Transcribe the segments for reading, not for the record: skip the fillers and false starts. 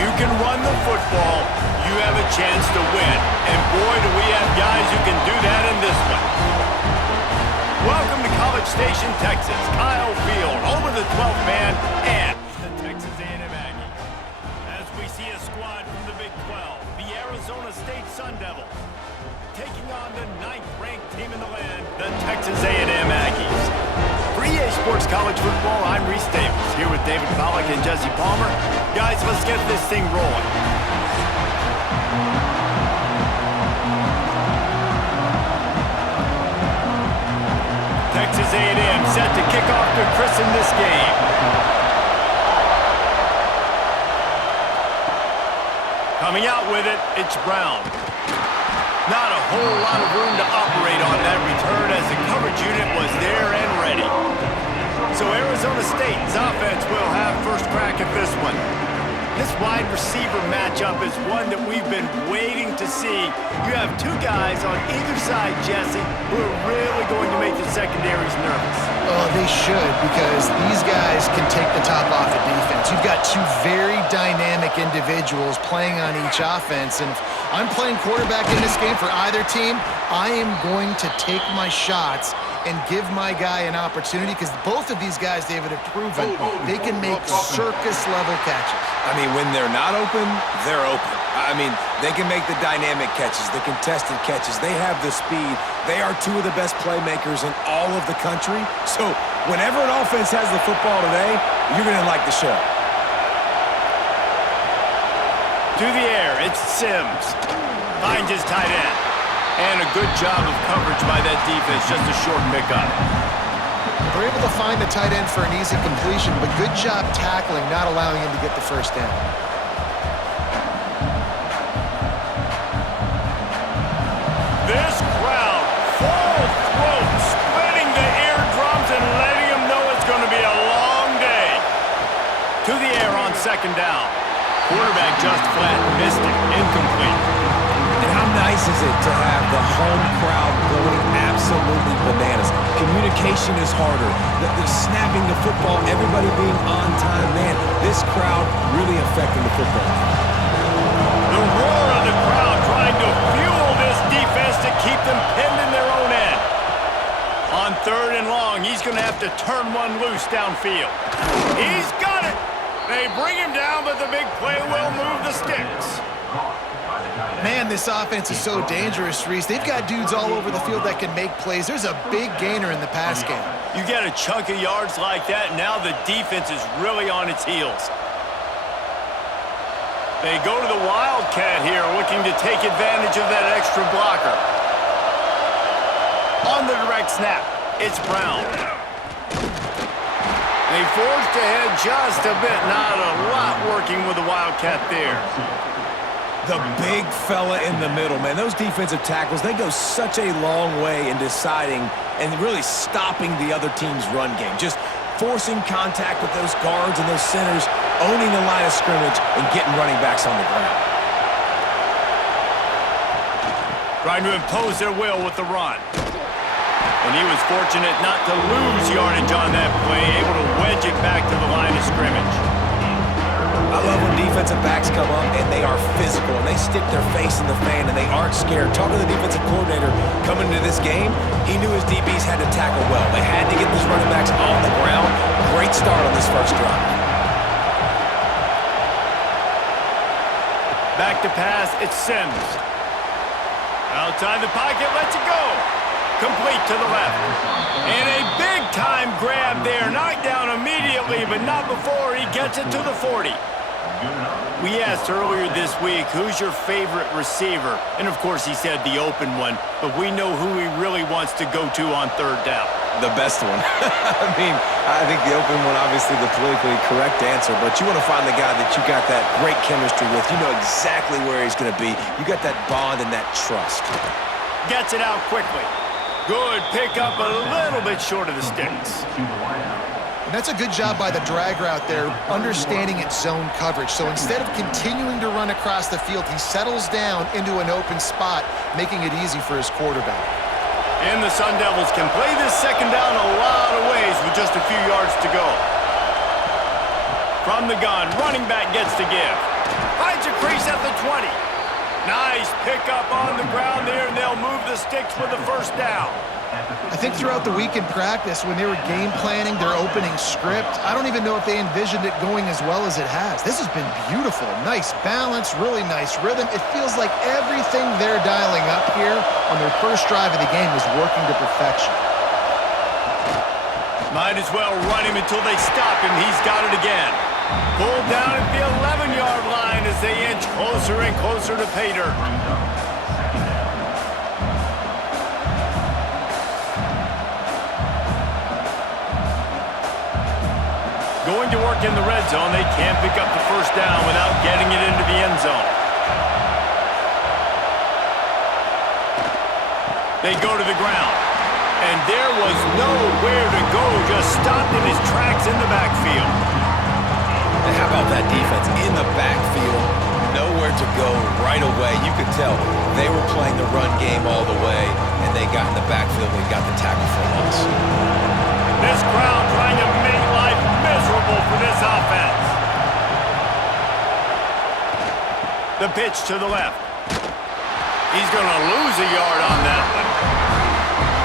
you can run the football, you have a chance to win. And boy, do we have guys who can do that in this one. Welcome to College Station, Texas. Kyle Field over the 12th man and the Texas A&M Aggies. As we see a squad from the Big 12, the Arizona State SunDevils, taking on the 9th-ranked team in the land, the Texas A&M Aggies. For EA Sports College Football, I'm Reese Davis, here with David Pollack and Jesse Palmer. Guys, let's get this thing rolling. Texas A&M set to kick off to christen this game. Coming out with it, it's Brown. Not a whole lot of room to operate on that return as the coverage unit was there and ready. So Arizona State's offense will have first crack at this one. This wide receiver matchup is one that we've been waiting to see. You have two guys on either side, Jesse, who are really going to make the secondaries nervous. Oh, they should, because these guys can take the top off of defense. You've got two very dynamic individuals playing on each offense, and if I'm playing quarterback in this game for either team, I am going to take my shots and give my guy an opportunity, because both of these guys, David, have proven they can make circus-level catches. I mean, when they're not open, they're open. I mean, they can make the dynamic catches, the contested catches. They have the speed. They are two of the best playmakers in all of the country. So whenever an offense has the football today, you're going to like the show. To the air, it's Sims. Finds his tight end. And a good job of coverage by that defense, just a short pickup. They're able to find the tight end for an easy completion, but good job tackling, not allowing him to get the first down. This crowd, full throat, splitting the eardrums and letting them know it's going to be a long day. To the air on second down. Quarterback just flat, missed it, incomplete. And how nice is it to have the home crowd going absolutely bananas? Communication is harder. The snapping the football, everybody being on time. Man, this crowd really affecting the football. The roar of the crowd trying to fuel this defense to keep them pinned in their own end. On third and long, he's going to have to turn one loose downfield. He's got it. They bring him down, but the big play will move the sticks. Man, this offense is so dangerous, Reese. They've got dudes all over the field that can make plays. There's a big gainer in the pass game. You get a chunk of yards like that, and now the defense is really on its heels. They go to the Wildcat here, looking to take advantage of that extra blocker. On the direct snap, it's Brown. They forced ahead just a bit, not a lot working with the Wildcat there. The big fella in the middle, man. Those defensive tackles, they go such a long way in deciding and really stopping the other team's run game. Just forcing contact with those guards and those centers, owning the line of scrimmage, and getting running backs on the ground. Trying to impose their will with the run. And he was fortunate not to lose yardage on that play, able to wedge it back to the line of scrimmage. I love when defensive backs come up and they are physical and they stick their face in the fan and they aren't scared. Talking to the defensive coordinator coming into this game, he knew his DBs had to tackle well. They had to get these running backs on the ground. Great start on this first drive. Back to pass, it's Sims. Outside the pocket, lets it go. Complete to the left. And a big-time grab there. Knocked down immediately, but not before he gets it to the 40. We asked earlier this week, who's your favorite receiver? And, of course, he said the open one, but we know who he really wants to go to on third down. The best one. I mean, I think the open one, obviously the politically correct answer, but you want to find the guy that you got that great chemistry with. You know exactly where he's going to be. You got that bond and that trust. Gets it out quickly. Good pickup, a little bit short of the sticks. And that's a good job by the drag route there, understanding its zone coverage. So instead of continuing to run across the field, he settles down into an open spot, making it easy for his quarterback. And the SunDevils can play this second down a lot of ways with just a few yards to go. From the gun, running back gets to give. the crease at the 20. Nice pickup on the ground there, and they'll move the sticks for the first down. I think throughout the week in practice, when they were game planning their opening script, I don't even know if they envisioned it going as well as it has. This has been beautiful. Nice balance, really nice rhythm. It feels like everything they're dialing up here on their first drive of the game is working to perfection. Might as well run him until they stop him. He's got it again. Pulled down at the 11-yard line as they inch closer and closer to pay dirt. Going to work in the red zone. They can't pick up the first down without getting it into the end zone. They go to the ground. And there was nowhere to go, just stopped in his tracks in the backfield. And how about that defense in the backfield? Nowhere to go right away. You could tell they were playing the run game all the way, and they got in the backfield and got the tackle for loss. This crowd trying to make life miserable for this offense. The pitch to the left. He's going to lose a yard on that one.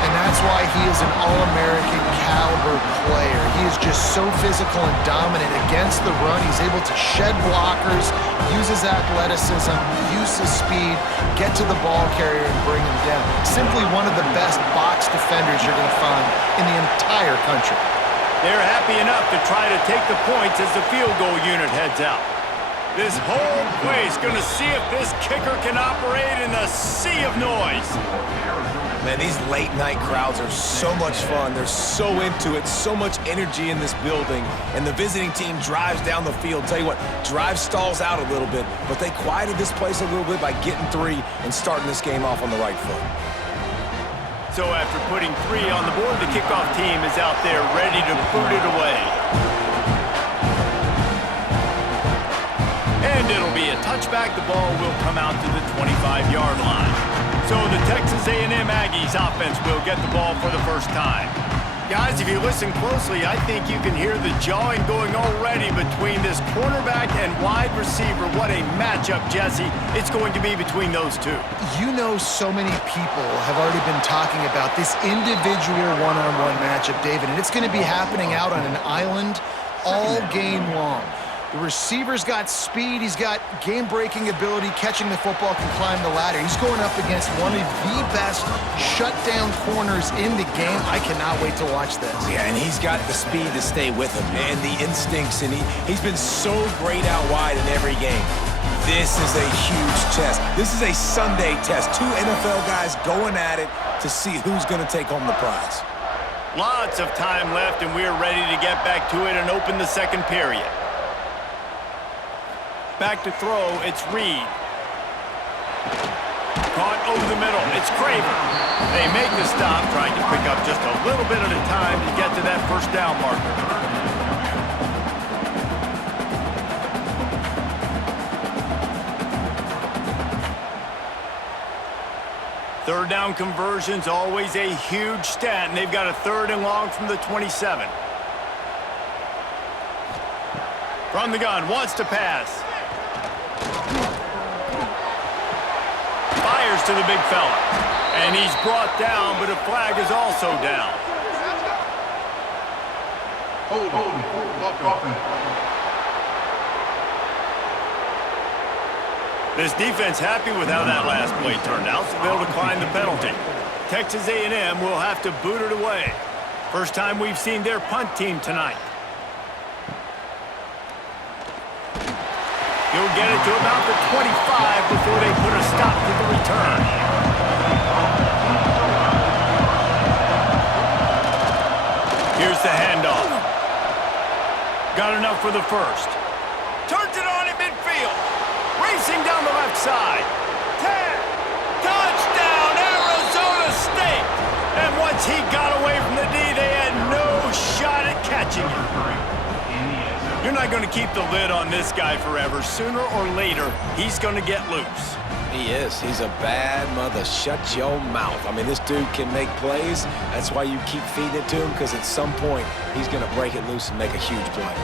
And that's why he is an All-American caliber player. He is just so physical and dominant against the run. He's able to shed blockers, use his athleticism, use his speed, get to the ball carrier and bring him down. Simply one of the best box defenders you're going to find in the entire country. They're happy enough to try to take the points as the field goal unit heads out. This whole place going to see if this kicker can operate in a sea of noise. Man, these late-night crowds are so much fun. They're so into it, so much energy in this building. And the visiting team drives down the field. Tell you what, drive stalls out a little bit, but they quieted this place a little bit by getting 3 and starting this game off on the right foot. So after putting 3 on the board, the kickoff team is out there ready to boot it away. And it'll be a touchback. The ball will come out to the 25-yard line. So the Texas A&M Aggies offense will get the ball for the first time. Guys, if you listen closely, I think you can hear the jawing going already between this cornerback and wide receiver. What a matchup, Jesse, it's going to be between those two. You know, so many people have already been talking about this individual one-on-one matchup, David, and it's going to be happening out on an island all game long. The receiver's got speed, he's got game-breaking ability, catching the football, can climb the ladder. He's going up against one of the best shutdown corners in the game. I cannot wait to watch this. Yeah, and he's got the speed to stay with him, man, the instincts, and he's been so great out wide in every game. This is a huge test. This is a Sunday test. 2 NFL guys going at it to see who's going to take home the prize. Lots of time left, and we're ready to get back to it and open the second period. Back to throw, it's Reed. Caught over the middle, it's Craven. They make the stop, trying to pick up just a little bit at a time to get to that first down marker. Third down conversion's always a huge stat, and they've got a 3rd and long from the 27. From the gun, wants to pass. Fires to the big fella. And he's brought down, but a flag is also down. This defense happy with how that last play turned out, so they'll decline the penalty. Texas A&M will have to boot it away. First time we've seen their punt team tonight. He'll get it to about the 25 before they put a stop to the return. Here's the handoff. Got enough for the first. Turns it on in midfield. Racing down the left side. 10. Touchdown, Arizona State. And once he got away from the D, they had no shot at catching it. You're not going to keep the lid on this guy forever. Sooner or later, he's going to get loose. He is. He's a bad mother. Shut your mouth. I mean, this dude can make plays. That's why you keep feeding it to him, because at some point, he's going to break it loose and make a huge play.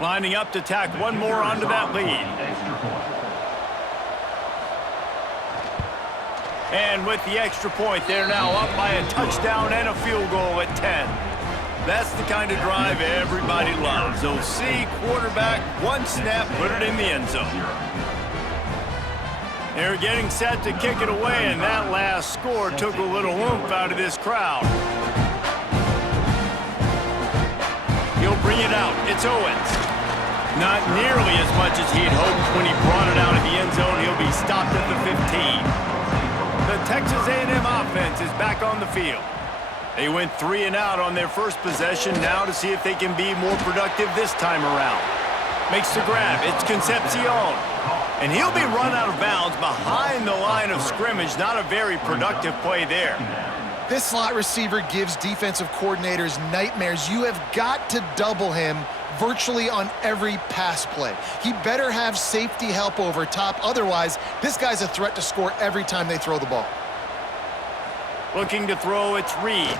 Lining up to tack one more onto that lead. And with the extra point, they're now up by a touchdown and a field goal at 10. That's the kind of drive everybody loves. They'll see quarterback, one snap, put it in the end zone. They're getting set to kick it away, and that last score took a little oomph out of this crowd. He'll bring it out. It's Owens. Not nearly as much as he'd hoped when he brought it out of the end zone. He'll be stopped at the 15. The Texas A&M offense is back on the field. They went 3 and out on their first possession, now to see if they can be more productive this time around. Makes the grab. It's Concepcion. And he'll be run out of bounds behind the line of scrimmage. Not a very productive play there. This slot receiver gives defensive coordinators nightmares. You have got to double him virtually on every pass play. He better have safety help over top. Otherwise, this guy's a threat to score every time they throw the ball. Looking to throw, it's Reed.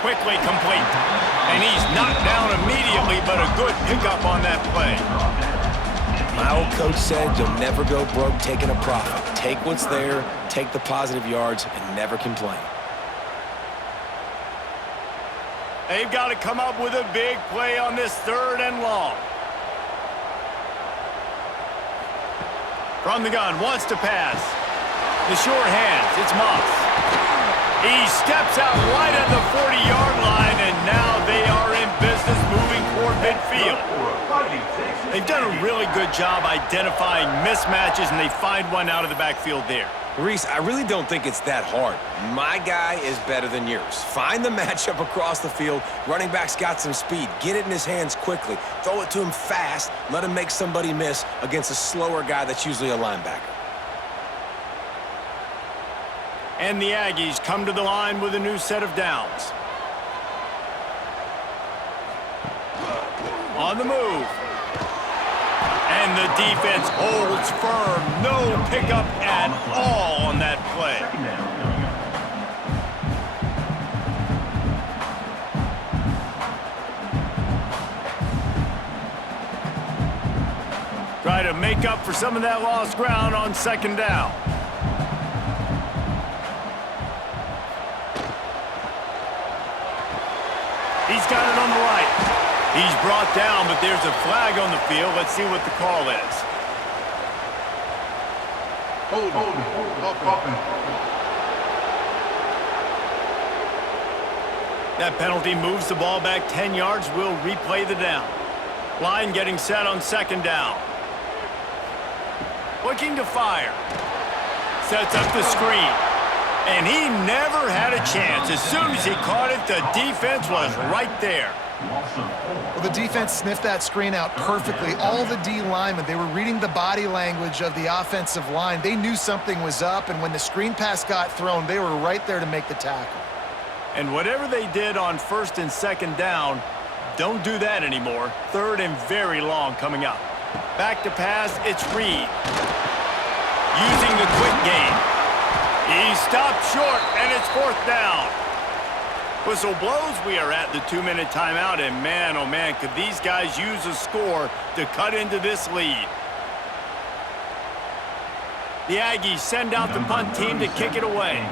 Quickly complete. And he's knocked down immediately, but a good pickup on that play. My old coach said you'll never go broke taking a profit. Take what's there, take the positive yards, and never complain. They've got to come up with a big play on this 3rd and long. From the gun, wants to pass. The short hands, it's Moss. He steps out right at the 40-yard line, and now they are in business moving toward midfield. They've done a really good job identifying mismatches, and they find one out of the backfield there. Reese, I really don't think it's that hard. My guy is better than yours. Find the matchup across the field. Running back's got some speed. Get it in his hands quickly. Throw it to him fast. Let him make somebody miss against a slower guy that's usually a linebacker. And the Aggies come to the line with a new set of downs. On the move. And the defense holds firm. No pickup at all on that play. Try to make up for some of that lost ground on 2nd down. He's got it on the right. He's brought down, but there's a flag on the field. Let's see what the call is. That penalty moves the ball back 10 yards. We'll replay the down. Line getting set on 2nd down. Looking to fire. Sets up the screen. And he never had a chance. As soon as he caught it, the defense was right there. Well, the defense sniffed that screen out perfectly. All the D linemen, they were reading the body language of the offensive line. They knew something was up, and when the screen pass got thrown, they were right there to make the tackle. And whatever they did on 1st and 2nd down, don't do that anymore. 3rd and very long coming up. Back to pass, it's Reed. Using the quick game. He stopped short, and it's 4th down. Whistle blows, we are at the 2-minute timeout, and man, oh man, could these guys use a score to cut into this lead. The Aggies send out the punt team to kick it away.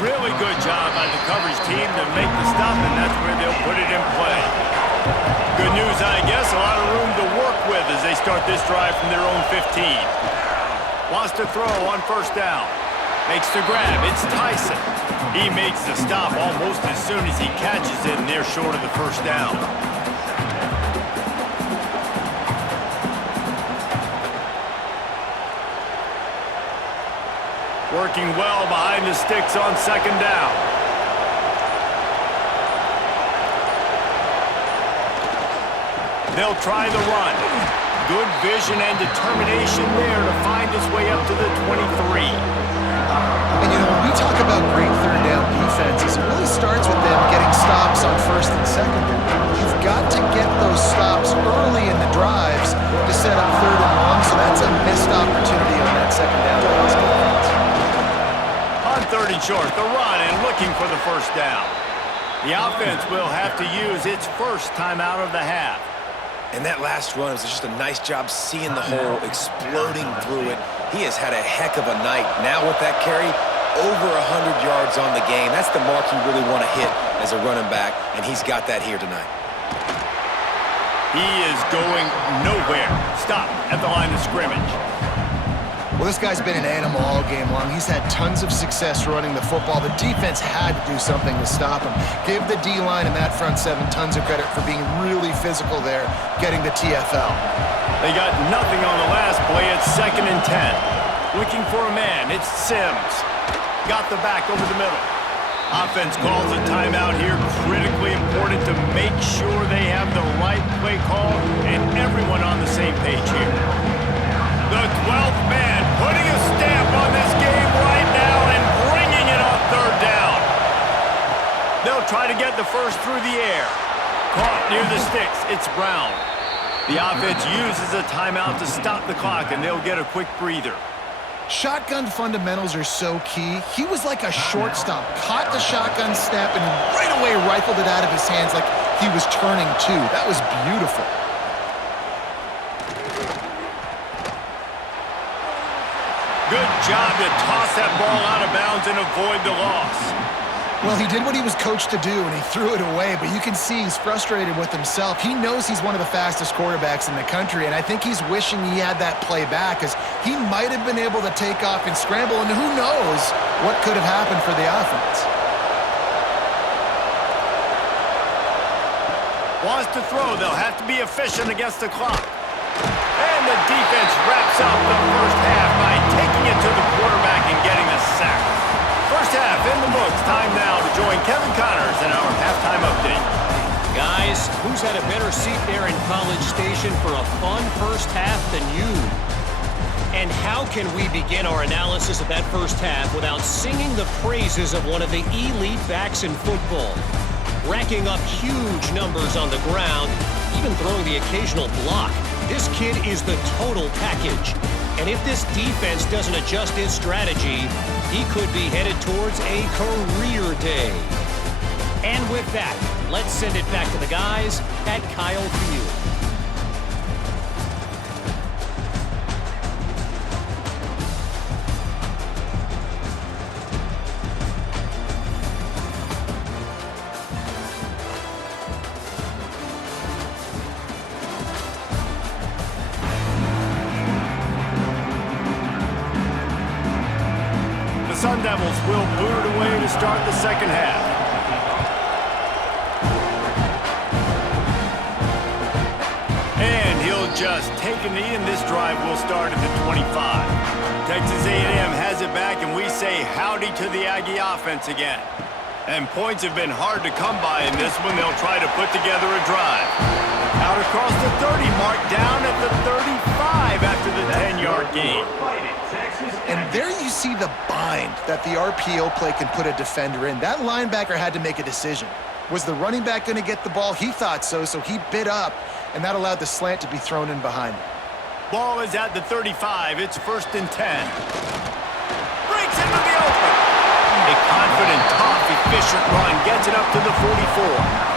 Really good job by the coverage team to make the stop, and that's where they'll put it in play. Good news, I guess, a lot of room to work with as they start this drive from their own 15. Wants to throw on 1st down. Makes the grab. It's Tyson. He makes the stop almost as soon as he catches it, and they're short of the 1st down. Working well behind the sticks on 2nd down. They'll try the run. Good vision and determination there to find his way up to the 23. And you know, when we talk about great 3rd down defenses, it really starts with them getting stops on 1st and 2nd down. You've got to get those stops early in the drives to set up 3rd and long, so that's a missed opportunity on that 2nd down. third and short. The run and looking for the first down. The offense will have to use its first timeout of the half. And that last run was just a nice job seeing the hole, exploding through it. He has had a heck of a night. Now with that carry, over 100 yards on the game. That's the mark you really want to hit as a running back, and he's got that here tonight. He is going nowhere. Stop at the line of scrimmage. Well, this guy's been an animal all game long. He's had tons of success running the football. The defense had to do something to stop him. Give the D-line and that front seven tons of credit for being really physical there, getting the TFL. They got nothing on the last play. It's 2nd and 10. Looking for a man. It's Sims. Got the back over the middle. Offense calls a timeout here. Critically important to make sure they have the right play call and everyone on the same page here. The 12th man putting a stamp on this game right now and bringing it on third down. They'll try to get the first through the air. Caught near the sticks. It's Brown. The offense uses a timeout to stop the clock, and they'll get a quick breather. Shotgun fundamentals are so key. He was like a shortstop. Caught the shotgun snap and right away rifled it out of his hands like he was turning two. That was beautiful. Good job to toss that ball out of bounds and avoid the loss. Well, he did what he was coached to do, and he threw it away, but you can see he's frustrated with himself. He knows he's one of the fastest quarterbacks in the country, and I think he's wishing he had that play back, because he might have been able to take off and scramble, and who knows what could have happened for the offense. Wants to throw. They'll have to be efficient against the clock. And the defense wraps up the first half by taking it to the quarterback and getting a sack. First half in the books. Time now to join Kevin Connors in our halftime update. Guys, who's had a better seat there in College Station for a fun first half than you? And how can we begin our analysis of that first half without singing the praises of one of the elite backs in football? Racking up huge numbers on the ground, even throwing the occasional block. This kid is the total package. And if this defense doesn't adjust its strategy, he could be headed towards a career day. And with that, let's send it back to the guys at Kyle Field. The SunDevils will boot it away to start the second half. And he'll just take a knee, and this drive will start at the 25. Texas A&M has it back, and we say howdy to the Aggie offense again. And points have been hard to come by in this one. They'll try to put together a drive. Out across the 30, marked down at the 35 after the 10-yard gain. And there you see the bind that the RPO play can put a defender in. That linebacker had to make a decision. Was the running back going to get the ball? He thought so, so he bit up, and that allowed the slant to be thrown in behind him. Ball is at the 35. It's 1st and 10. Breaks into the open. A confident, tough, efficient run gets it up to the 44.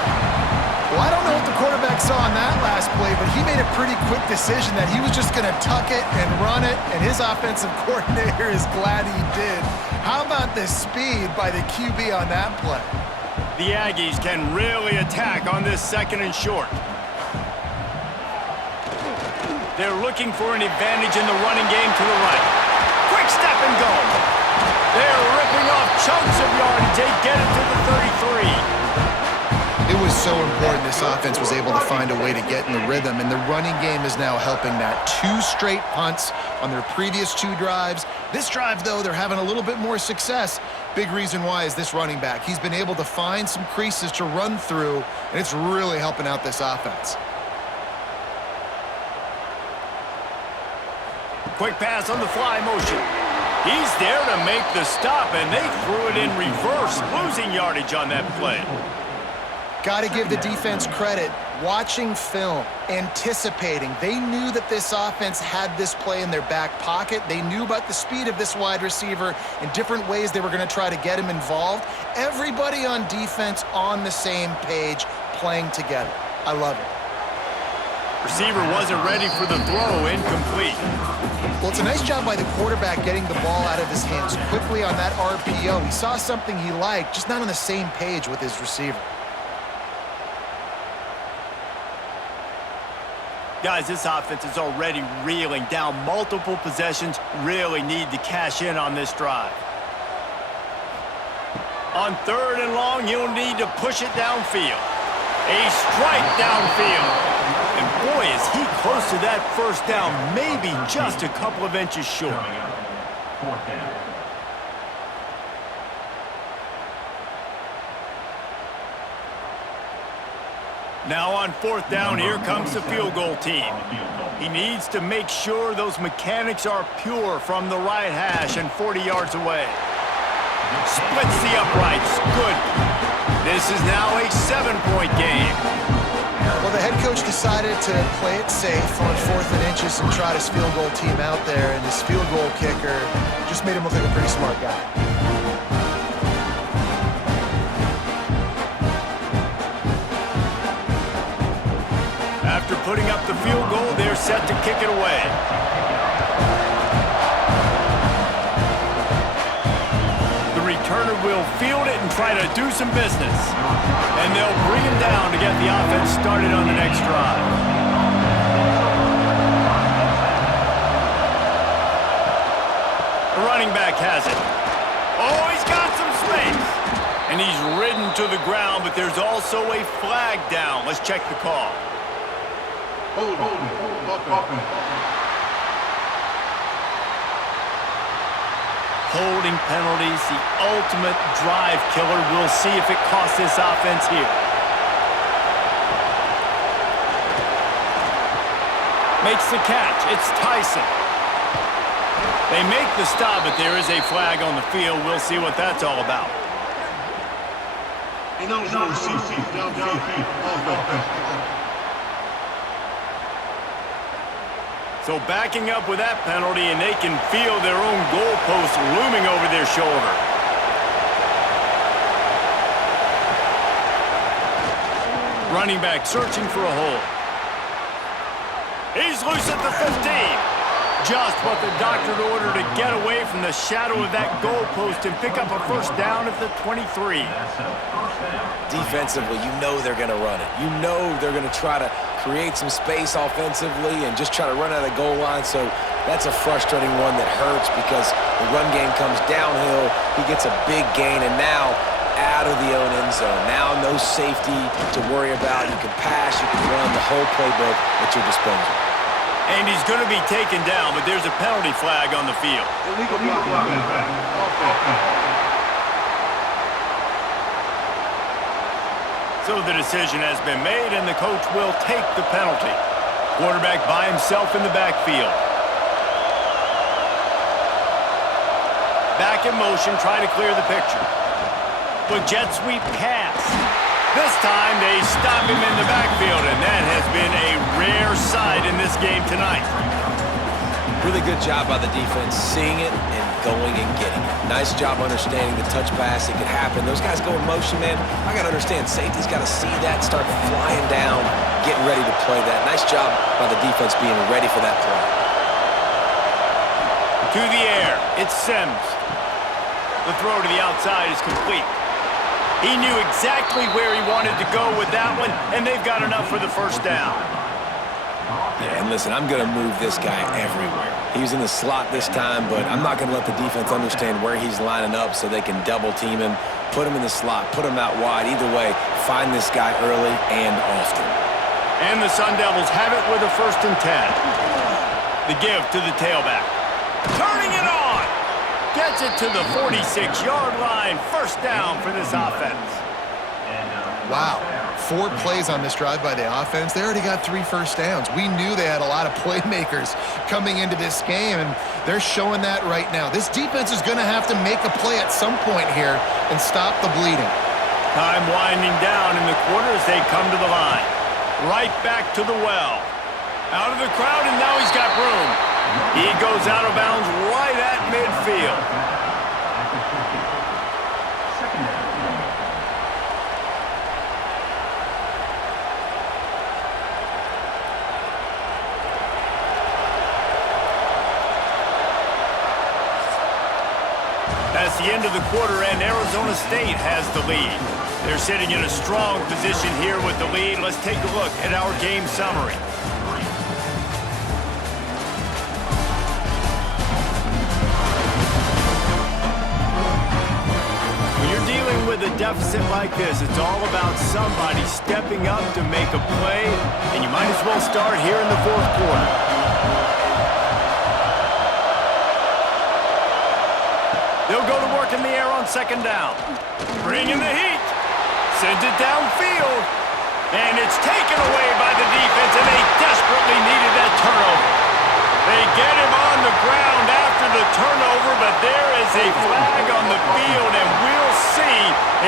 Well, I don't know what the quarterback saw on that last play, but he made a pretty quick decision that he was just going to tuck it and run it, and his offensive coordinator is glad he did. How about the speed by the QB on that play? The Aggies can really attack on this 2nd and short. They're looking for an advantage in the running game to the right. Quick step and go. They're ripping off chunks of yardage. They get it to the 33. It was so important this offense was able to find a way to get in the rhythm, and the running game is now helping that. 2 straight punts on their previous 2 drives. This drive, though, they're having a little bit more success. Big reason why is this running back. He's been able to find some creases to run through, and it's really helping out this offense. Quick pass on the fly motion. He's there to make the stop, and they threw it in reverse, losing yardage on that play. Got to give the defense credit. watching film, anticipating. They knew that this offense had this play in their back pocket. They knew about the speed of this wide receiver and different ways they were going to try to get him involved. Everybody on defense on the same page, playing together. I love it. Receiver wasn't ready for the throw, incomplete. Well, it's a nice job by the quarterback getting the ball out of his hands quickly on that RPO. He saw something he liked, just not on the same page with his receiver. Guys, this offense is already reeling down multiple possessions, really need to cash in on this drive. On 3rd and long, you'll need to push it downfield. A strike downfield. And boy, is he close to that first down, maybe just a couple of inches short. Now on 4th down, here comes the field goal team. He needs to make sure those mechanics are pure from the right hash and 40 yards away. Splits the uprights. Good. This is now a 7-point game. Well, the head coach decided to play it safe on 4th and inches and trot his field goal team out there, and his field goal kicker just made him look like a pretty smart guy. After putting up the field goal, they're set to kick it away. The returner will field it and try to do some business. And they'll bring him down to get the offense started on the next drive. The running back has it. Oh, he's got some space. And he's ridden to the ground, but there's also a flag down. Let's check the call. Holding penalties, the ultimate drive killer. We'll see if it costs this offense here. Makes the catch. It's Tyson. They make the stop, but there is a flag on the field. We'll see what that's all about. So backing up with that penalty, and they can feel their own goalpost looming over their shoulder. Running back searching for a hole. He's loose at the 15. Just what the doctor ordered to get away from the shadow of that goalpost and pick up a first down at the 23. Defensively, you know they're going to run it. You know they're going to try to create some space offensively and just try to run out of the goal line. So that's a frustrating one that hurts because the run game comes downhill. He gets a big gain, and now out of the own end zone. Now no safety to worry about. You can pass, you can run the whole playbook at your disposal. And he's going to be taken down, but there's a penalty flag on the field. So the decision has been made, and the coach will take the penalty. Quarterback by himself in the backfield. Back in motion, try to clear the picture. But jet sweep pass. This time they stop him in the backfield, and that has been a rare sight in this game tonight. Really good job by the defense, seeing it and going and getting it. Nice job understanding the touch pass. It could happen. Those guys go in motion, man. I got to understand, safety's got to see that, start flying down, getting ready to play that. Nice job by the defense being ready for that play. To the air, it's Sims. The throw to the outside is complete. He knew exactly where he wanted to go with that one, and they've got enough for the first down. Yeah, and listen, I'm going to move this guy everywhere. He's in the slot this time, but I'm not going to let the defense understand where he's lining up so they can double team him, put him in the slot, put him out wide. Either way, find this guy early and often. And the SunDevils have it with a 1st and 10. The give to the tailback. Turning it on! Gets it to the 46-yard line. First down for this offense. Wow. 4 plays on this drive by the offense. They already got 3 first downs. We knew they had a lot of playmakers coming into this game, and they're showing that right now. This defense is going to have to make a play at some point here and stop the bleeding. Time winding down in the quarter as they come to the line. Right back to the well. Out of the crowd, and now he's got room. He goes out of bounds right at midfield. That's the end of the quarter, and Arizona State has the lead. They're sitting in a strong position here with the lead. Let's take a look at our game summary. When you're dealing with a deficit like this, it's all about somebody stepping up to make a play, and you might as well start here in the fourth quarter. They'll go to work in the air on second down. Bring in the heat. Sends it downfield. And it's taken away by the defense, and they desperately needed that turnover. They get him on the ground after the turnover, but there is a flag on the field, and we'll see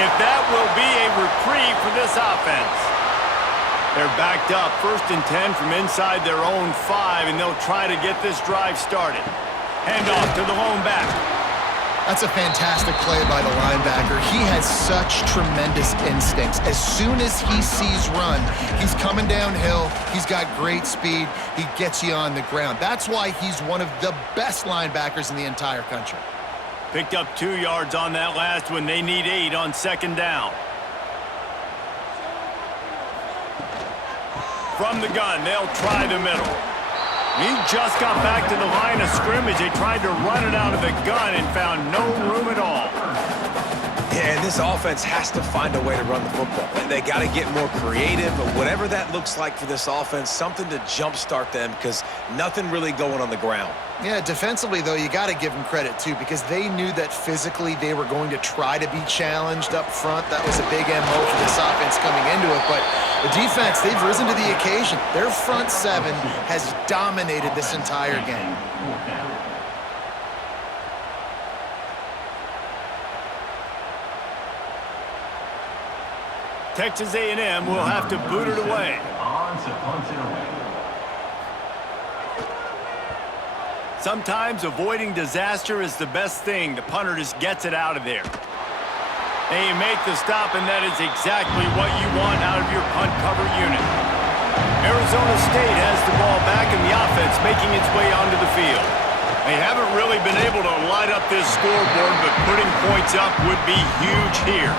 if that will be a reprieve for this offense. They're backed up, 1st and 10 from inside their own 5, and they'll try to get this drive started. Hand off to the lone back. That's a fantastic play by the linebacker. He has such tremendous instincts. As soon as he sees run, he's coming downhill. He's got great speed. He gets you on the ground. That's why he's one of the best linebackers in the entire country. Picked up 2 yards on that last one. They need 8 on second down. From the gun, they'll try the middle. He just got back to the line of scrimmage. They tried to run it out of the gun and found no room at all. Yeah, and this offense has to find a way to run the football. They got to get more creative, but whatever that looks like for this offense, something to jumpstart them because nothing really going on the ground. Yeah, defensively, though, you got to give them credit, too, because they knew that physically they were going to try to be challenged up front. That was a big MO for this offense coming into it, but the defense, they've risen to the occasion. Their front 7 has dominated this entire game. Texas A&M will have to boot it away. Sometimes avoiding disaster is the best thing. The punter just gets it out of there. They make the stop, and that is exactly what you want out of your punt cover unit. Arizona State has the ball back, and the offense making its way onto the field. They haven't really been able to light up this scoreboard, but putting points up would be huge here.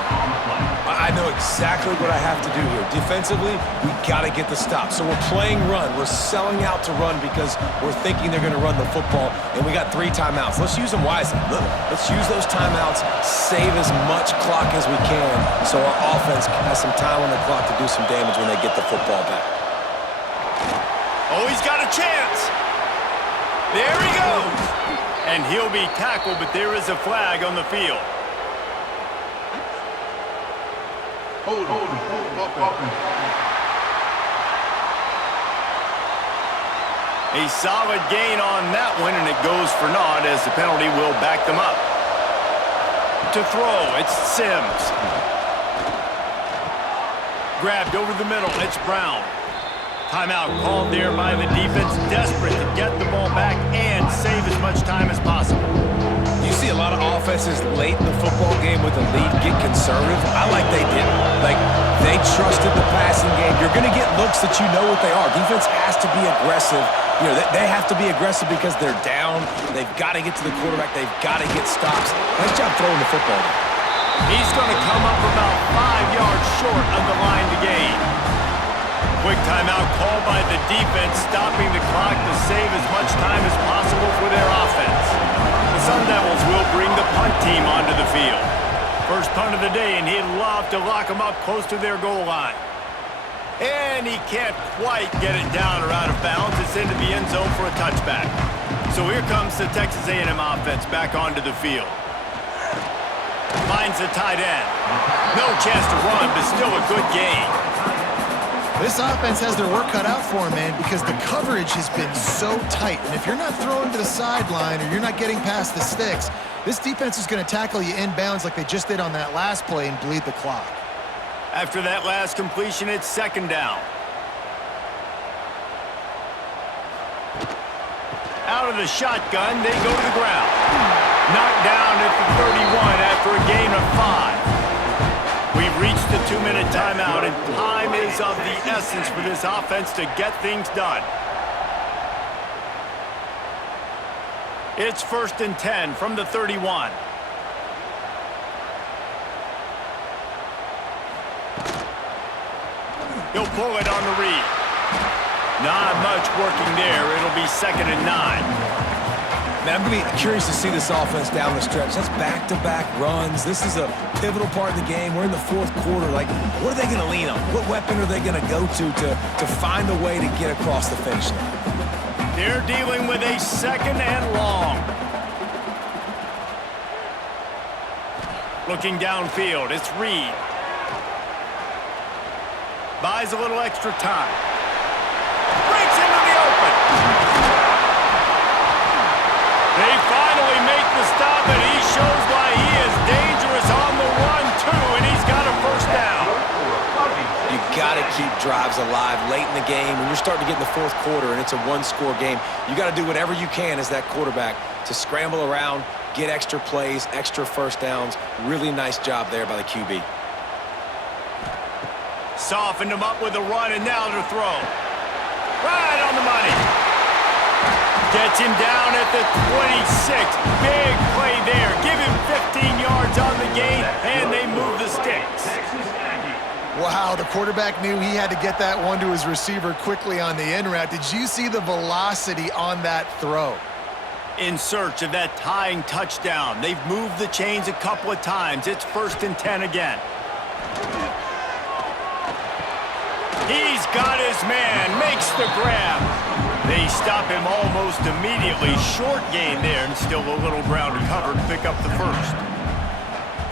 I know exactly what I have to do here. Defensively, we got to get the stop. So we're playing run. We're selling out to run because we're thinking they're going to run the football, and we got 3 timeouts. Let's use them wisely. Let's use those timeouts, save as much clock as we can so our offense has some time on the clock to do some damage when they get the football back. Oh, he's got a chance. There he goes. And he'll be tackled, but there is a flag on the field. Hold. A solid gain on that one, and it goes for naught as the penalty will back them up. To throw, it's Sims. Grabbed over the middle, it's Brown. Timeout called there by the defense, desperate to get the ball back and save as much time as possible. You see a lot of offenses late in the football game with the lead get conservative. I like they did. Like, they trusted the passing game. You're going to get looks that you know what they are. Defense has to be aggressive. You know, they have to be aggressive because they're down. They've got to get to the quarterback. They've got to get stops. Nice job throwing the football. He's going to come up about 5 yards short of the line to gain. Quick timeout called by the defense, stopping the clock to save as much time as possible for their offense. The SunDevils will bring the punt team onto the field. First punt of the day, and he'd love to lock them up close to their goal line. And he can't quite get it down or out of bounds. It's into the end zone for a touchback. So here comes the Texas A&M offense back onto the field. Finds the tight end. No chance to run, but still a good gain. This offense has their work cut out for them, man, because the coverage has been so tight. And if you're not throwing to the sideline or you're not getting past the sticks, this defense is going to tackle you inbounds like they just did on that last play and bleed the clock. After that last completion, it's second down. out of the shotgun. They go to the ground. Knocked down at the 31 after a gain of 5. We've reached the 2-minute timeout, and time is of the essence for this offense to get things done. It's 1st and 10 from the 31. He'll pull it on the read. Not much working there. It'll be 2nd and 9. Man, I'm going to be curious to see this offense down the stretch. That's back-to-back runs. This is a pivotal part of the game. We're in the 4th quarter. Like, what are they going to lean on? What weapon are they going to go to find a way to get across the finish line? They're dealing with a 2nd and long. Looking downfield, it's Reed. Buys a little extra time. Breaks into the open. They finally make the stop, and he shows why he is dangerous on the run, too, and he's got a 1st down. You got to keep drives alive late in the game. When you're starting to get in the 4th quarter and it's a 1-score game, you got to do whatever you can as that quarterback to scramble around, get extra plays, extra 1st downs. Really nice job there by the QB. Softened him up with a run, and now to throw. Right on the money. Gets him down at the 26. Big play there. Give him 15 yards on the gain, and they move the sticks. Wow, the quarterback knew he had to get that one to his receiver quickly on the in route. Did you see the velocity on that throw? In search of that tying touchdown. They've moved the chains a couple of times. It's 1st and 10 again. He's got his man, makes the grab. They stop him almost immediately. Short gain there, and still a little ground to cover to pick up the 1st.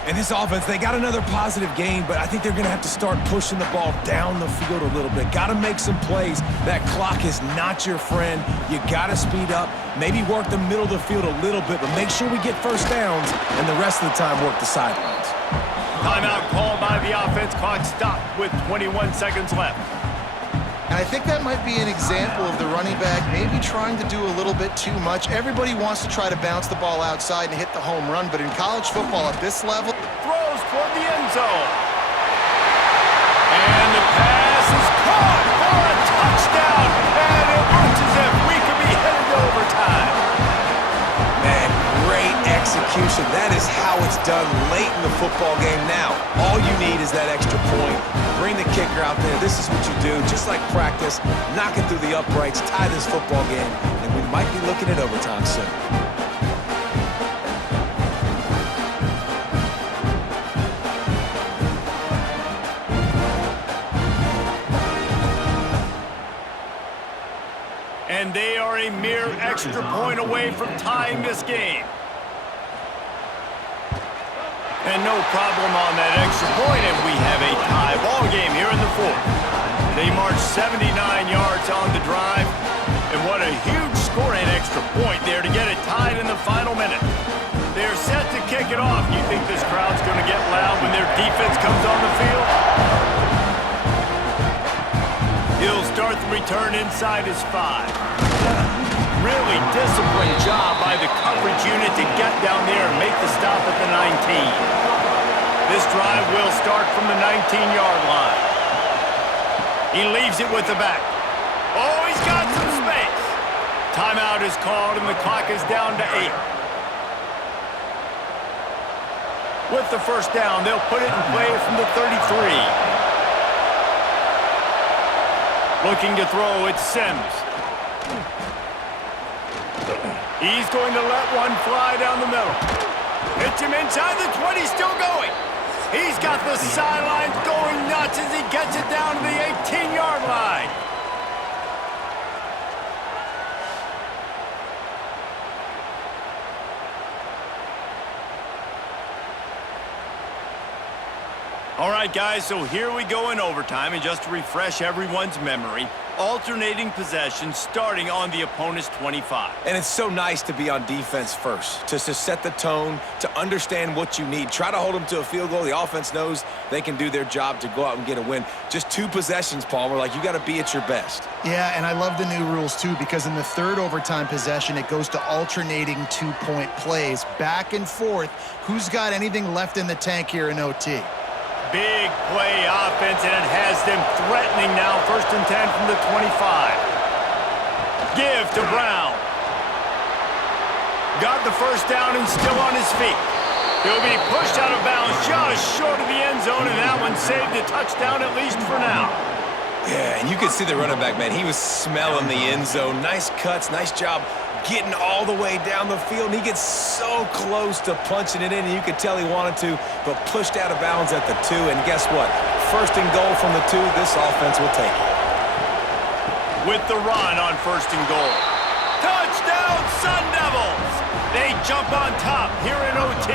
And this offense, they got another positive gain, but I think they're going to have to start pushing the ball down the field a little bit. Got to make some plays. That clock is not your friend. You got to speed up, maybe work the middle of the field a little bit, but make sure we get 1st downs, and the rest of the time work the sidelines. Timeout called by the offense. Clock stopped with 21 seconds left. And I think that might be an example of the running back maybe trying to do a little bit too much. Everybody wants to try to bounce the ball outside and hit the home run, but in college football at this level... Throws toward the end zone. And the pass is caught for a touchdown. And it looks as if we could be headed to overtime. Man, great execution. That is how it's done late in the football game now. All you need is that extra point. Bring the kicker out there. This is what you do. Just like practice, knock it through the uprights, tie this football game, and we might be looking at overtime soon. And they are a mere extra point away from tying this game. And no problem on that extra point, and we have a tie ball game here in the 4th. They march 79 yards on the drive, and what a huge scoring extra point there to get it tied in the final minute. They're set to kick it off. You think this crowd's going to get loud when their defense comes on the field? He'll start the return inside his 5. Really disciplined job by the coverage unit to get down there and make the stop at the 19. This drive will start from the 19-yard line. He leaves it with the back. Oh, he's got some space. Timeout is called, and the clock is down to 8. With the 1st down, they'll put it in play from the 33. Looking to throw, it's Sims. He's going to let one fly down the middle. Hits him inside the 20, still going. He's got the sidelines going nuts as he gets it down to the 18-yard line. All right, guys, so here we go in overtime, and just to refresh everyone's memory, Alternating possession starting on the opponent's 25. And it's so nice to be on defense first, just to set the tone, to understand what you need. Try to hold them to a field goal. The offense knows they can do their job to go out and get a win. Just 2 possessions, Palmer. Like, you got to be at your best. Yeah, and I love the new rules, too, because in the third overtime possession, it goes to alternating 2-point plays, back and forth. Who's got anything left in the tank here in OT? Big play offense, and it has them threatening now. 1st and 10 from the 25. Give to Brown. Got the first down and still on his feet. He'll be pushed out of bounds just short of the end zone, and that one saved a touchdown at least for now. Yeah, and you could see the running back, man. He was smelling the end zone. Nice cuts, nice job getting all the way down the field. And he gets so close to punching it in, and you could tell he wanted to, but pushed out of bounds at the 2. And guess what? 1st and goal from the 2. This offense will take it. With the run on 1st and goal. Touchdown, SunDevils! They jump on top here in OT.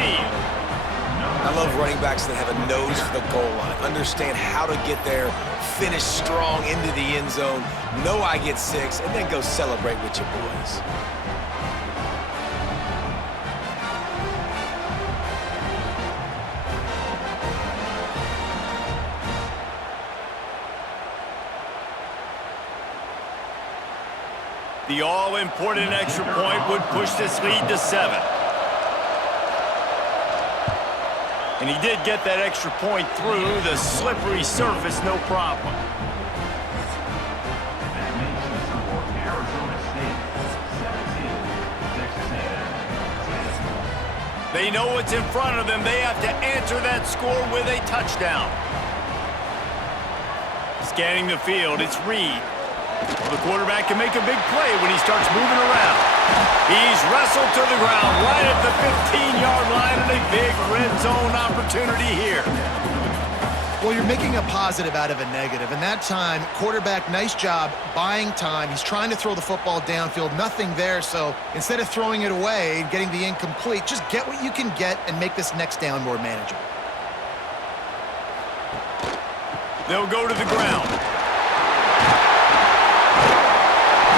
I love running backs that have a nose for the goal line, understand how to get there, finish strong into the end zone, know I get 6, and then go celebrate with your boys. The all-important extra point would push this lead to 7. And he did get that extra point through the slippery surface, no problem. They know what's in front of them. They have to answer that score with a touchdown. Scanning the field, it's Reed. The quarterback can make a big play when he starts moving around. He's wrestled to the ground right at the 15-yard line, and a big red zone opportunity here. Well, you're making a positive out of a negative. And that time, quarterback, nice job buying time. He's trying to throw the football downfield. Nothing there, so instead of throwing it away, getting the incomplete, just get what you can get and make this next down more manageable. They'll go to the ground.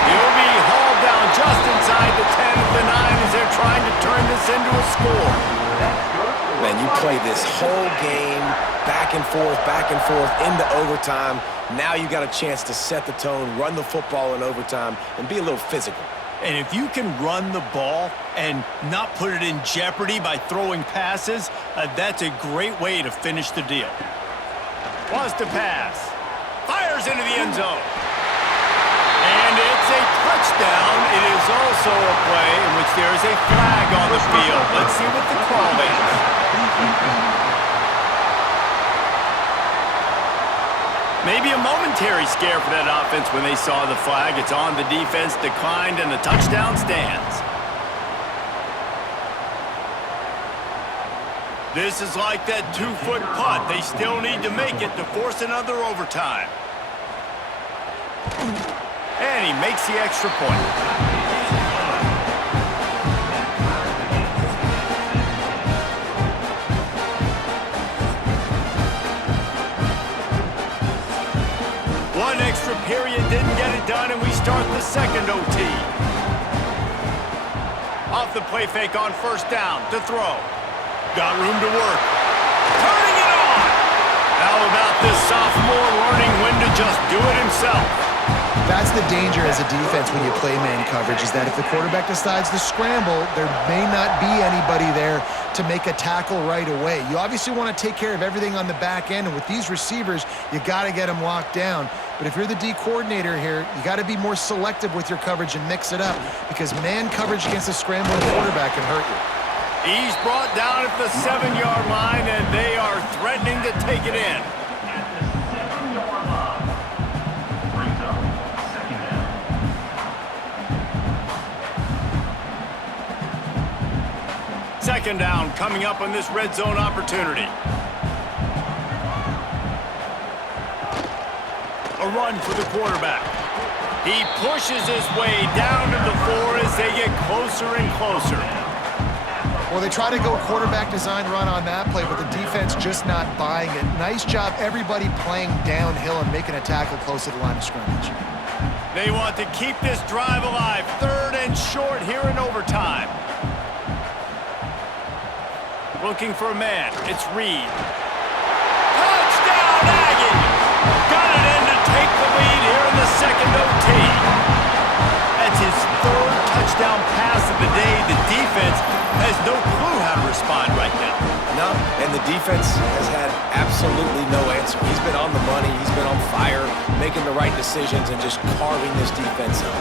He'll be hauled down just inside the 10 at the 9 as they're trying to turn this into a score. Man, you play this whole game back and forth, into overtime. Now you got a chance to set the tone, run the football in overtime, and be a little physical. And if you can run the ball and not put it in jeopardy by throwing passes, that's a great way to finish the deal. Wants to pass. Fires into the end zone. And it's a touchdown. It is also a play in which there is a flag on the field. Let's see what the call is. Maybe a momentary scare for that offense when they saw the flag. It's on, the defense declined, and the touchdown stands. This is like that 2-foot putt. They still need to make it to force another overtime. And he makes the extra point. One extra period didn't get it done, and we start the second OT. Off the play fake on first down to throw. Got room to work. Turning it on! How about this sophomore learning when to just do it himself? That's the danger as a defense when you play man coverage, is that if the quarterback decides to scramble, there may not be anybody there to make a tackle right away. You obviously want to take care of everything on the back end, and with these receivers, you got to get them locked down. But if you're the D coordinator here, you got to be more selective with your coverage and mix it up, because man coverage against a scrambling quarterback can hurt you. He's brought down at the 7-yard line, and they are threatening to take it in. Second down coming up on this red zone opportunity. A run for the quarterback. He pushes his way down to the 4 as they get closer and closer. Well, they try to go quarterback design run on that play, but the defense just not buying it. Nice job, everybody playing downhill and making a tackle close to the line of scrimmage. They want to keep this drive alive. 3rd and short here in overtime. Looking for a man. It's Reed. Touchdown, Aggies! Got it in to take the lead here in the second OT. That's his 3rd touchdown pass of the day. The defense has no clue how to respond right now. No, and the defense has had absolutely no answer. He's been on the money. He's been on fire, making the right decisions and just carving this defense up.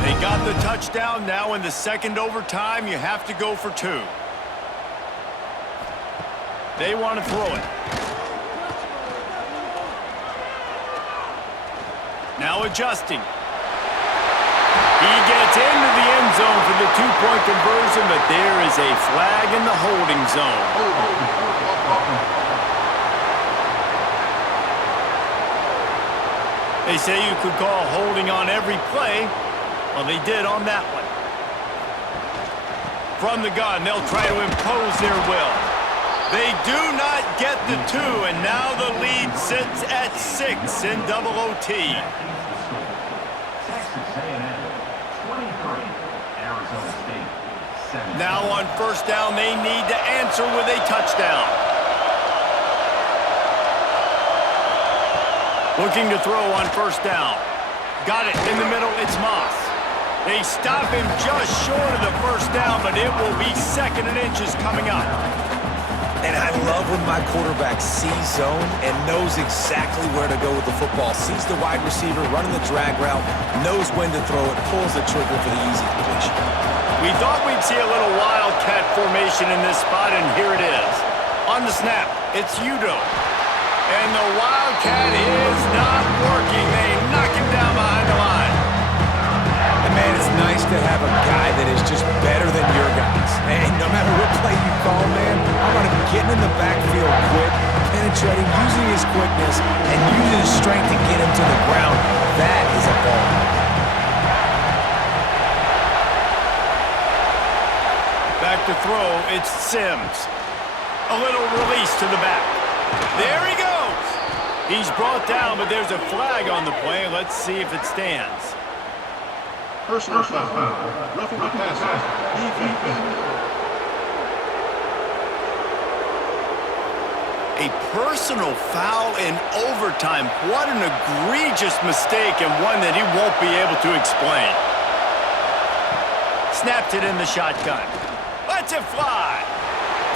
They got the touchdown. Now in the second overtime, you have to go for 2. They want to throw it. Now adjusting. He gets into the end zone for the 2-point conversion, but there is a flag in the holding zone. They say you could call holding on every play. Well, they did on that one. From the gun, they'll try to impose their will. They do not get the 2, and now the lead sits at 6 in double OT. Now on first down, they need to answer with a touchdown. Looking to throw on first down. Got it in the middle, it's Moss. They stop him just short of the first down, but it will be 2nd and inches coming up. And I love when my quarterback sees zone and knows exactly where to go with the football. Sees the wide receiver running the drag route, knows when to throw it, pulls the trigger for the easy completion. We thought we'd see a little wildcat formation in this spot, and here it is. On the snap, it's Udo. And the wildcat is not working. They knock him down behind the line. And man, it's nice to have a guy that is just better than your guys. And no matter what play you call, man, I'm going to be getting in the backfield quick, penetrating, using his quickness, and using his strength to get him to the ground. That is a ball. Back to throw, it's Sims. A little release to the back. There he goes. He's brought down, but there's a flag on the play. Let's see if it stands. Personal foul. Roughing the passer. A personal foul in overtime. What an egregious mistake, and one that he won't be able to explain. Snapped it in the shotgun. Lets it fly.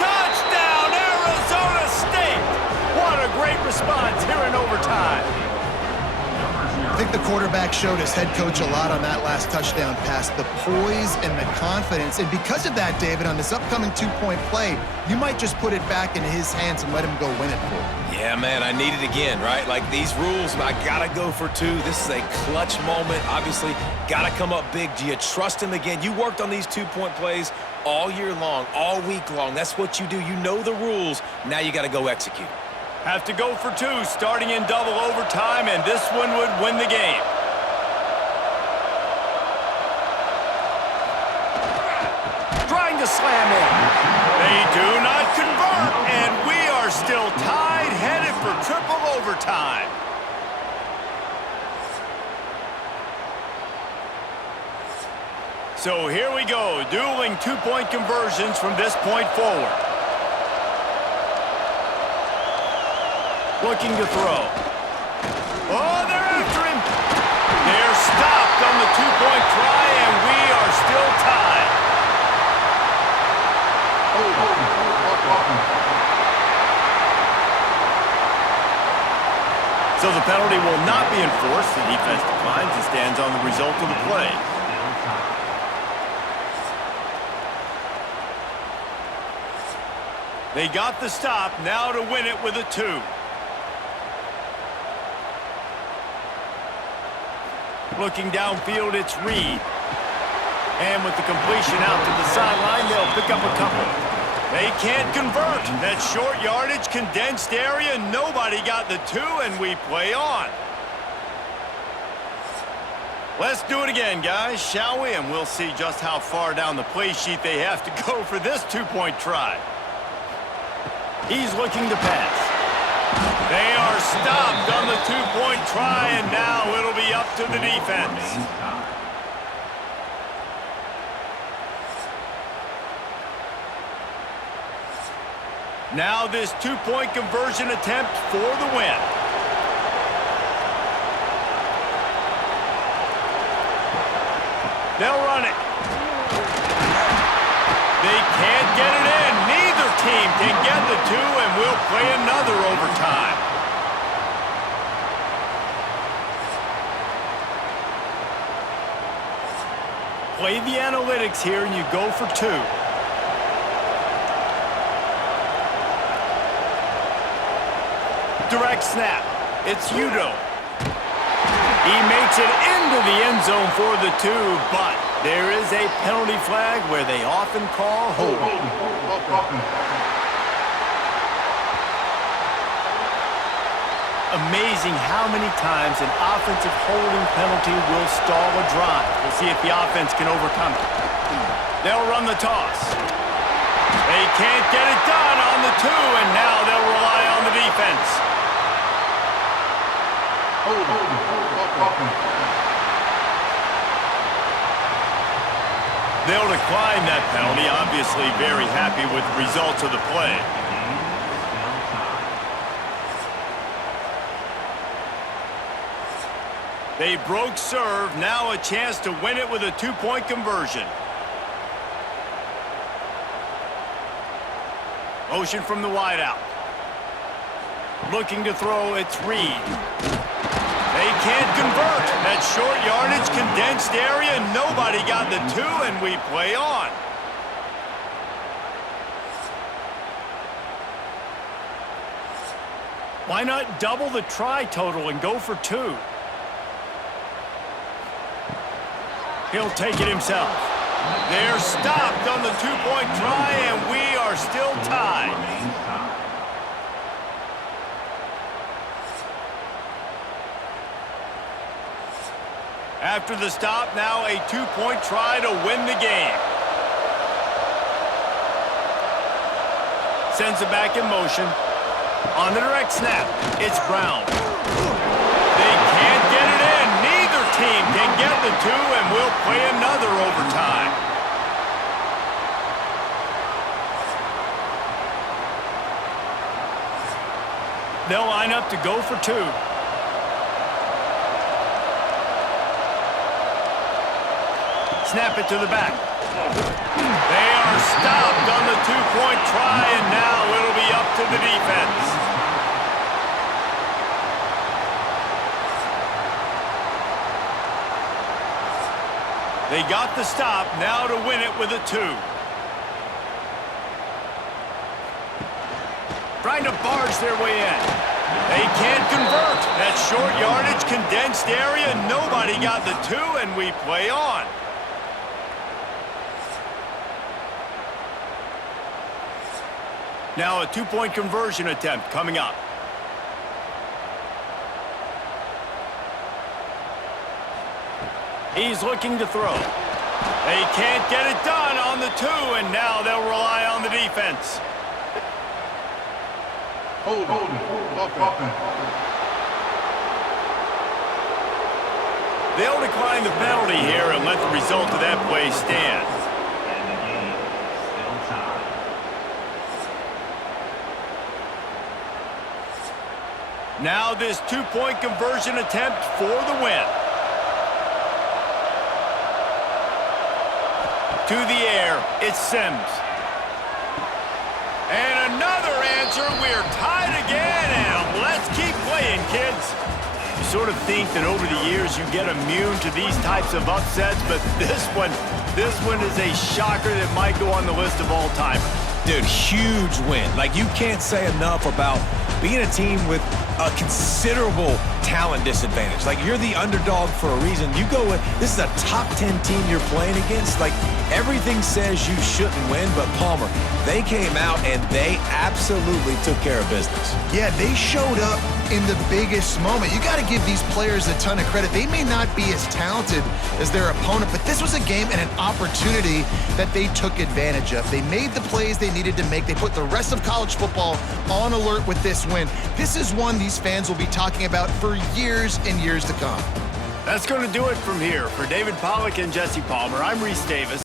Touchdown, Arizona State! What a great response here in overtime. I think the quarterback showed his head coach a lot on that last touchdown pass, the poise and the confidence. And because of that, David, on this upcoming 2-point play, you might just put it back in his hands and let him go win it for him. Yeah, man, I need it again, right? Like these rules, I got to go for 2. This is a clutch moment. Obviously, got to come up big. Do you trust him again? You worked on these 2-point plays all year long, all week long. That's what you do. You know the rules. Now you got to go execute. Have to go for 2, starting in double overtime, and this one would win the game. Trying to slam in. They do not convert, and we are still tied, headed for triple overtime. So here we go, dueling 2-point conversions from this point forward. Looking to throw. Oh, they're after him. They're stopped on the 2-point try, and we are still tied. So the penalty will not be enforced. The defense declines and stands on the result of the play. They got the stop, now to win it with a 2. Looking downfield, it's Reed. And with the completion out to the sideline, they'll pick up a couple. They can't convert. That short yardage, condensed area, nobody got the 2, and we play on. Let's do it again, guys, shall we? And we'll see just how far down the play sheet they have to go for this two-point try. He's looking to pass. They are stopped on the two-point try, and now it'll be up to the defense. Now this two-point conversion attempt for the win. They'll run it. They can't get it in. Neither team can get the two, and we'll play another overtime. Play the analytics here, and you go for two. Direct snap. It's Udo. He makes it into the end zone for the two, but there is a penalty flag where they often call holding. Amazing how many times an offensive holding penalty will stall a drive. We'll see if the offense can overcome it. They'll run the toss. They can't get it done on the two, and now they'll rely on the defense. They'll decline that penalty, obviously very happy with the results of the play. They broke serve, now a chance to win it with a two-point conversion. Motion from the wideout. Looking to throw, it's Reed. They can't convert. That short yardage, condensed area, nobody got the two, and we play on. Why not double the try total and go for two? He'll take it himself. They're stopped on the two-point try, and we are still tied. After the stop, now a two-point try to win the game. Sends it back in motion. On the direct snap, it's Brown. They can't get it in. Neither team can get the two, and we'll play another overtime. They'll line up to go for two. Snap it to the back. They are stopped on the two-point try, and now it'll be up to the defense. They got the stop, now to win it with a two. Trying to barge their way in. They can't convert. That short yardage, condensed area, nobody got the two, and we play on. Now a two-point conversion attempt coming up. He's looking to throw. They can't get it done on the two, and now they'll rely on the defense. Hold. They'll decline the penalty here and let the result of that play stand. Now this two-point conversion attempt for the win. To the air, it's Sims. And another answer, we're tied again, and let's keep playing, kids. You sort of think that over the years you get immune to these types of upsets, but this one is a shocker that might go on the list of all-timers. Dude, huge win. Like, you can't say enough about being a team with a considerable talent disadvantage. Like, you're the underdog for a reason. You go with, this is a top 10 team you're playing against. Like, Everything says you shouldn't win, but Palmer, they came out and they absolutely took care of business. Yeah, they showed up in the biggest moment. You got to give these players a ton of credit. They may not be as talented as their opponent, but this was a game and an opportunity that they took advantage of. They made the plays they needed to make. They put the rest of college football on alert with this win. This is one these fans will be talking about for years and years to come. That's going to do it from here. For David Pollack and Jesse Palmer, I'm Reese Davis.